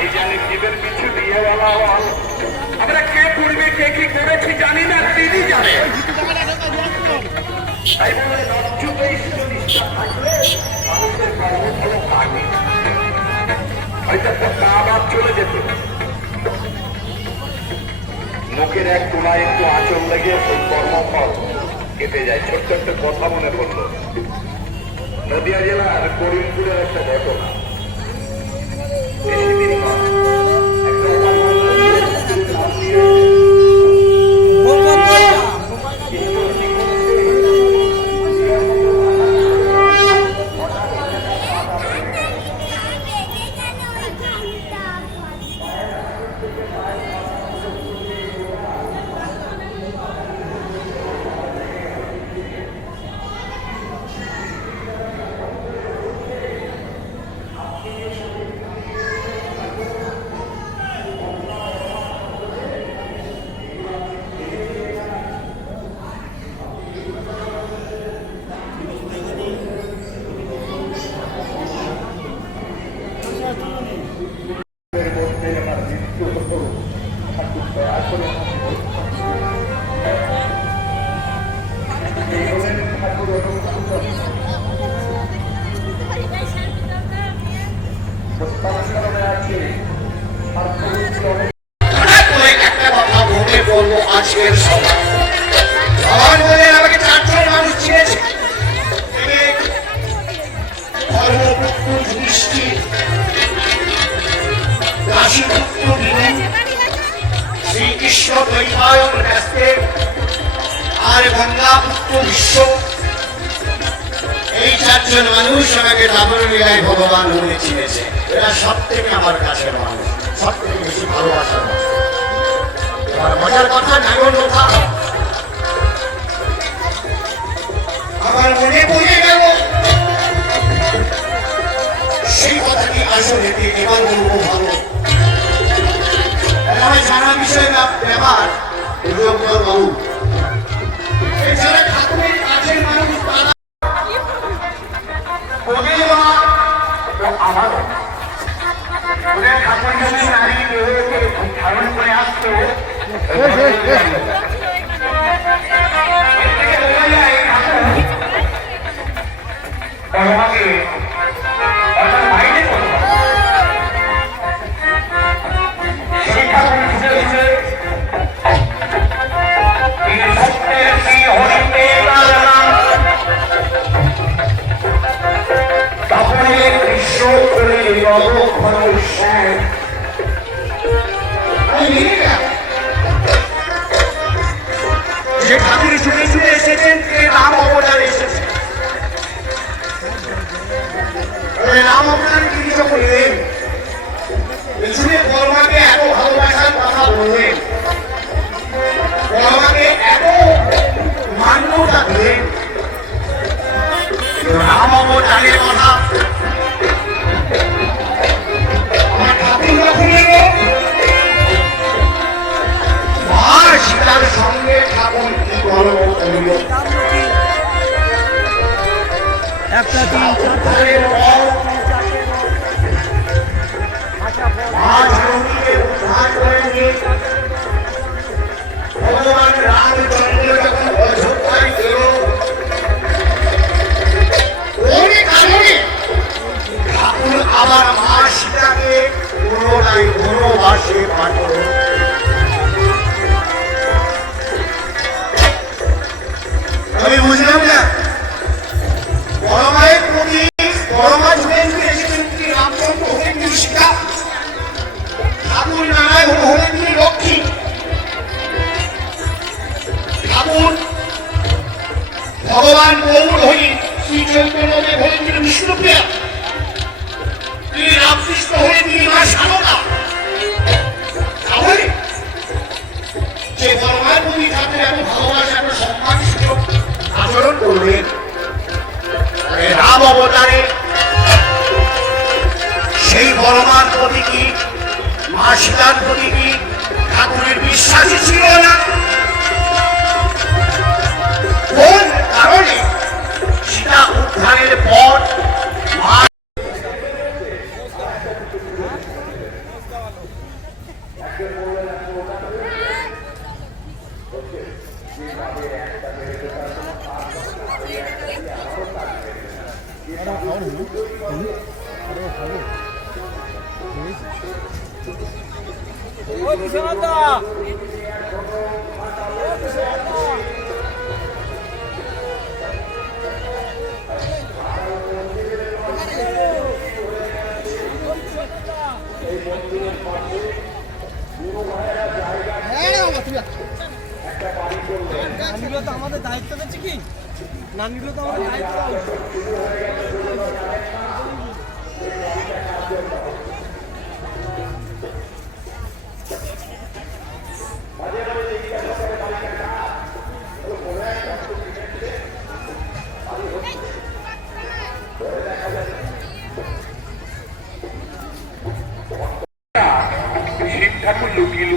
ভাইজানের জীবের পিছু দিয়ে বলা আমরা কে করবে কে কি করেছি জানি না, তিনি জানে। তাই বলে লজ্জুতে ঈশ্বর থাকলে মানুষের কর্মফল থাকে, হয়তো একটা কাবাদ চলে যেত। মুখের এক কোনায় একটু আঁচল লেগে সেই কর্মফল কেটে যায়। ছোট্ট একটা কথা মনে পড়লো, নদিয়া জেলার করিমপুরের একটা ঘটনা। বেশি দিন নয়, আজকের সভা আমাকে চারজন মানুষ চিনেছে। ধর্মপুত্র যুধিষ্ঠির, কাশীপুত্র বিদুর, শ্রীকৃষ্ণ দ্বৈপায়ন ব্যাসদেব আর গঙ্গাপুত্র বিশ্ব। এই চারজন মানুষ আমাকে দাবর মিলায় ভগবান বলে চিনেছে। এরা সব থেকে আমার কাছের মানুষ, সব থেকে বেশি ভালোবাসার মানুষ। এবার মজার কথা, নাগর কথা আমার মনে পড়ে গেল, সেই কথাটি আসলে এবার বলবো ভালো। আমার জানা বিষয় ব্যাপার বাবু, এছাড়া ঠাকুরের কাছের মানুষ তারা আমারও ঠাকুর যদি নারী ধারণ করে আসতো আমাকে বাইরে সেই ঠাকুর খুঁজে খুঁজে যে ঠাকুর ছুটে ছুটে এসেছেন, রাম অবতারে এসেছেন। রাম অবতারে তিনি যখন এলেন, পেছনে বর্মাকে এত ভালোবাসার কথা বললেন, বর্মাকে এত মান্যতা দিলেন, রাম অবতারের কথা আমার ঠাকুর যখন এলো, মা সীতার সঙ্গে ঠাকুর কি গল্প করল। ভগবান রামচন্দ্র যখন অযোধ্যায় এলো, ওই কারণে ঠাকুর আবার মা সীতাকে পুনরায় বনবাসে পাঠালো। আমি বুঝলাম না, বড় মায়ের প্রতি বড় মা ছুটে ছুটে এসেছেন কি রামচন্দ্র হলেন কি সীতা, ঠাকুর নারায়ণ হলেন কি লক্ষ্মী, ঠাকুর ভগবান গৌর হলেন শ্রী চৈতন্যদেব হলেন তিনি বিষ্ণুপ্রিয়া, তিনি রামকৃষ্ণ হলেন তিনি মা সারদা। তাহলে যে বড় মায়ের প্রতি ঠাকুর এত ভালোবাসা, এত সম্মান সুযোগ আচরণ করবেন, রাম অবতারে সেই বড়মার প্রতি কি মা সীতার প্রতি কি ঠাকুরের বিশ্বাসী ছিল না? কোন কারণে সীতা উদ্ধারের পর আমাদের দায়িত্ব দিচ্ছে কি না নিলে তো আমাদের শিব ঠাকুর লুকিয়ে